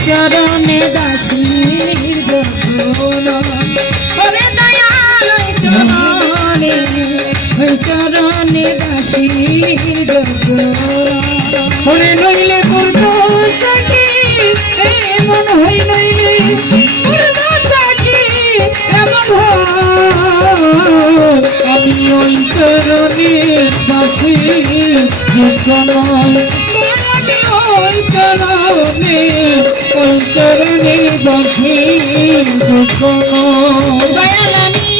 চরণে দাসীর যখন ওরে দয়াল ওই চরণে দাসীর যখন ওরে নইলে করতো সাকি এমন হই নইলে করতো সাকি এমন আমি ওই চরণে দাসীর যখন ওই চরণে বসে দয়াল আমি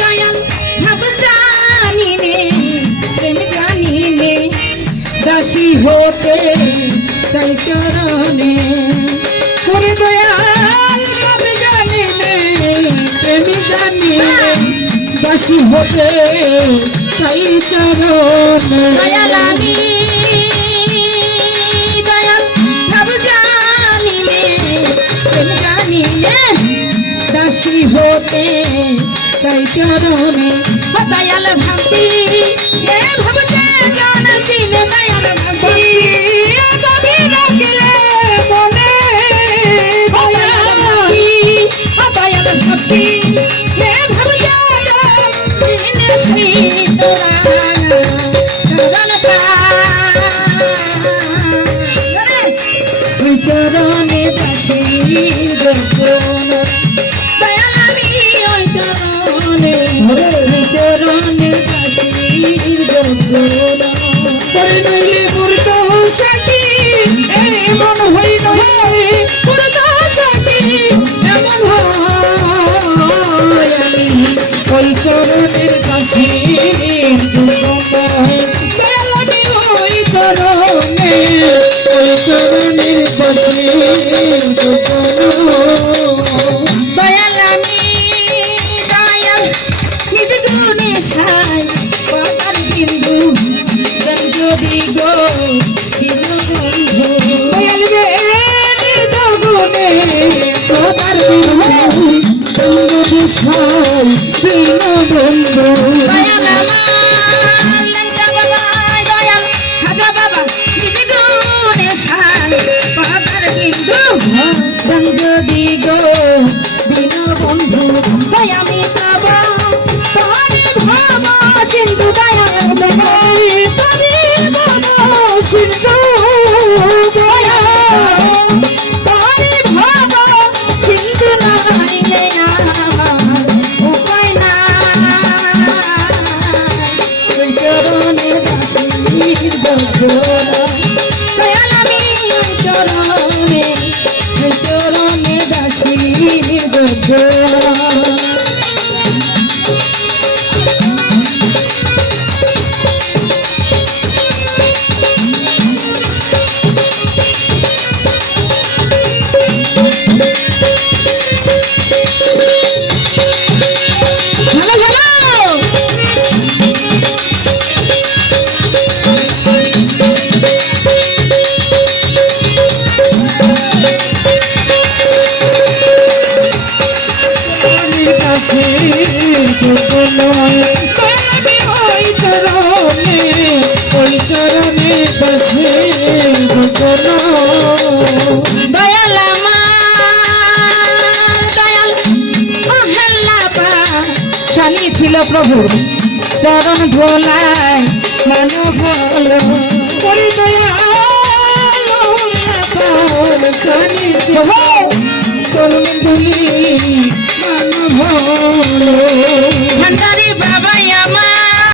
দয়াল ভাব জানি নে প্রেম জানি নে দাসী হতে চাই চরণে করে দয়াল ভাব জানি নে প্রেম জানি নে দাসী হতে চাই চরণে দয়াল আমি দাসী হতে তাই চরণে দয়াল ভাবি এ ভাবতে জানছি নে দয়াল ভাবি ভাবি রাখলে মনে দয়াল ভাবি এ ভাবতে জানছি নে শ্রী তোরা চরণে দাসী যখন চরণে দাসীর যখন করে নইলে করতো সাকি এমন হই নইলে করতো সাকি এমন হয় আমি ওই চরণের দাসীর যখন আমি ওই চরণের দাসীর যখন দয়াল আমি দয়াল হিদগুনে সাই পাতার বিন্দু যদি গো হিদু বন্ধু দয়াল রে হিদগুনে পাতার বিন্দু যদি সাই হিদু বন্ধু দয়াল আমার লঙ্কা বাবা দয়াল খাজা বাবা হিদগুনে সাই পাতার বিন্দু যদি গো বন্ধু আমি পাবা তারে ভাবা সিন্ধু দয়াল তারে ভাবা সিন্ধু দয়াল তারে ভাবা সিন্ধু নাইলে উপায় নাই চরণে দাসীর দয়াল আমি চরণে দাসীর দয়াল দয়াল স্বামী ছিল প্রভু চরণ ভোলায় মানো ভোল স্বামী চরণ ধুলি মানো ভোল